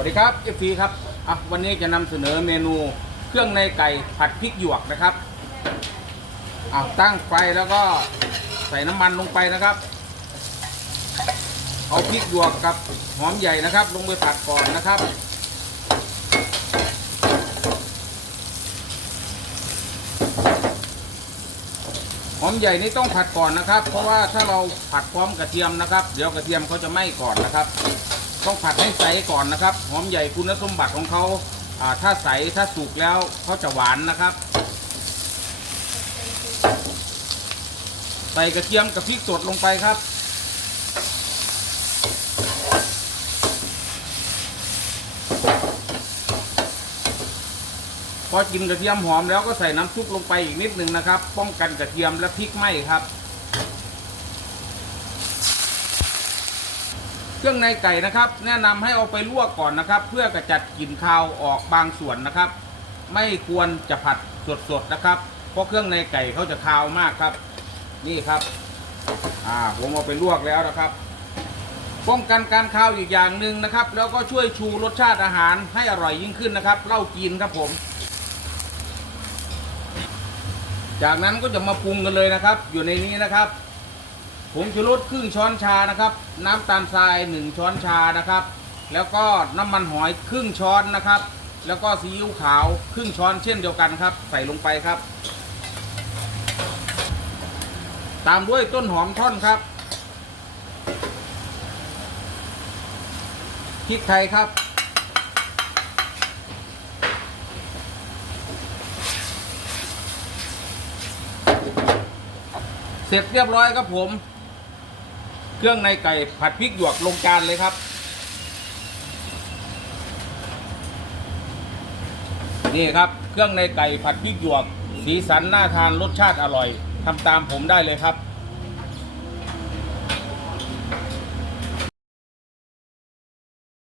วัสดีครับเอฟซีครับอะวันนี้จะนำเสนอเมนูเครื่องในไก่ผัดพริกหยวกนะครับอะตั้งไฟแล้วก็ใส่น้ำมันลงไปนะครับ เอาพริกหยวกกับหอมใหญ่นะครับ ลงไปผัดก่อนนะครับหอมใหญ่นี่ต้องผัดก่อนนะครับ เพราะว่าถ้าเราผัดพร้อมกระเทียมนะครับ เดี๋ยวกระเทียมเขาจะไหม้ก่อนนะครับ ต้องผัดให้ใสก่อนนะครับ หอมใหญ่คุณสมบัติของเขาถ้าใสถ้าสุกแล้วเขาจะหวานนะครับ ใส่กระเทียมกับพริกสดลงไปครับ พอกินกระเทียมหอมแล้วก็ใส่น้ำซุปลงไปอีกนิดนึงนะครับ ป้องกันกระเทียมและพริกไหม้ครับ เครื่องในไก่นะครับ แนะนำให้เอาไปลวกก่อนนะครับ เพื่อกระจัดกลิ่นคาวออกบางส่วนนะครับ ไม่ควรจะผัดสดๆนะครับ เพราะเครื่องในไก่เขาจะคาวมากครับ นี่ครับอ่าผมเอาไปลวกแล้วนะครับป้องกันการคาวอีกอย่างหนึ่งนะครับ แล้วก็ช่วยชูรสชาติอาหารให้อร่อยยิ่งขึ้นนะครับเหล้าจีนครับผม จากนั้นก็จะมาปรุงกันเลยนะครับ อยู่ในนี้นะครับ ผงชูรสครึ่งช้อนชานะครับ น้ำตาลทรายหนึ่งช้อนชานะครับ แล้วก็น้ำมันหอยครึ่งช้อนนะครับ แล้วก็ซีอิ๊วขาวครึ่งช้อนเช่นเดียวกันครับ ใส่ลงไปครับ ตามด้วยต้นหอมท่อนครับพริกไทยครับเสร็จเรียบร้อยครับผม เครื่องในไก่ผัดพริกหยวกลงจานเลยครับ นี่ครับเครื่องในไก่ผัดพริกหยวก สีสันน่าทานรสชาติอร่อยทำตามผมได้เลยครับ